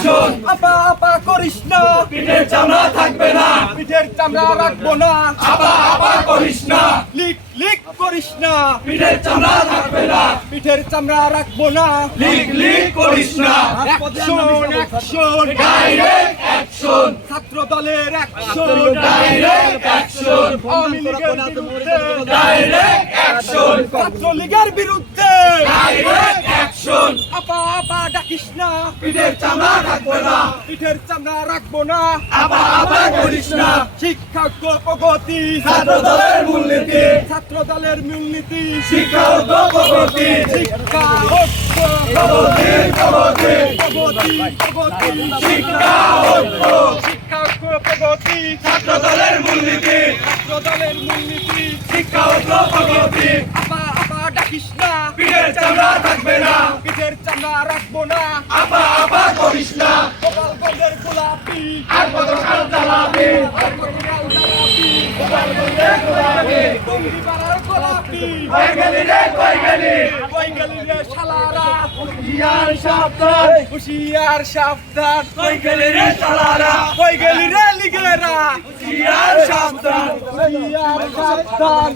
Action আপা আপা করিস না, পিঠের চামড়া থাকবে না পিঠের চামড়া রাখবো না, আপা আপা করিস না লিক লিক করিস না, পিঠের চামড়া থাকবে না পিঠের চামড়া রাখবো না। লিক লিক করিস না অ্যাকশন অ্যাকশন ডাইরেক্ট অ্যাকশন ছাত্র দলের অ্যাকশন ডাইরেক্ট অ্যাকশন আওয়ামী লীগের বিরুদ্ধে, ডাইরেক্ট অ্যাকশন ছাত্রলীগের বিরুদ্ধে ডাইরেক্ট অ্যাকশন আপা আপা ডাকিস না, পিঠের চামড়া থাকবে না পিঠের চামড়া রাখবো না। আপা আপা করিস না শিক্ষা প্রগতি, ছাত্র দলের মূলনীতি ছাত্র দলের মূলনীতি, শিক্ষা ঐক্য প্রগতি শিক্ষা ঐক্য প্রগতি প্রগতি প্রগতি প্রগতি, শিক্ষা ঐক্য শিক্ষা ঐক্য প্রগতি, ছাত্র দলের মূলনীতি ছাত্র দলের মূলনীতি। শিক্ষা ঐক্য প্রগতি আপা আপা ডাকিস না, পিঠের চামড়া থাকবে না পিঠের চামড়া রাখবো না। আপা আপা করিস না গোপালগঞ্জের গোলাপি, আর কত কাল চালাবি আর কত কাল জ্বালাবি, গোপালগঞ্জের গোলাপি টঙ্গিপাড়ার গোলাপি, কই গেলি রে কই গেলি কই গেলি রে শালারা, হুঁশিয়ার সাবধান হুঁশিয়ার সাবধান, কই গেলি রে শালারা কই গেলি রে লিগেরা, হুঁশিয়ার সাবধান হুঁশিয়ার সাবধান।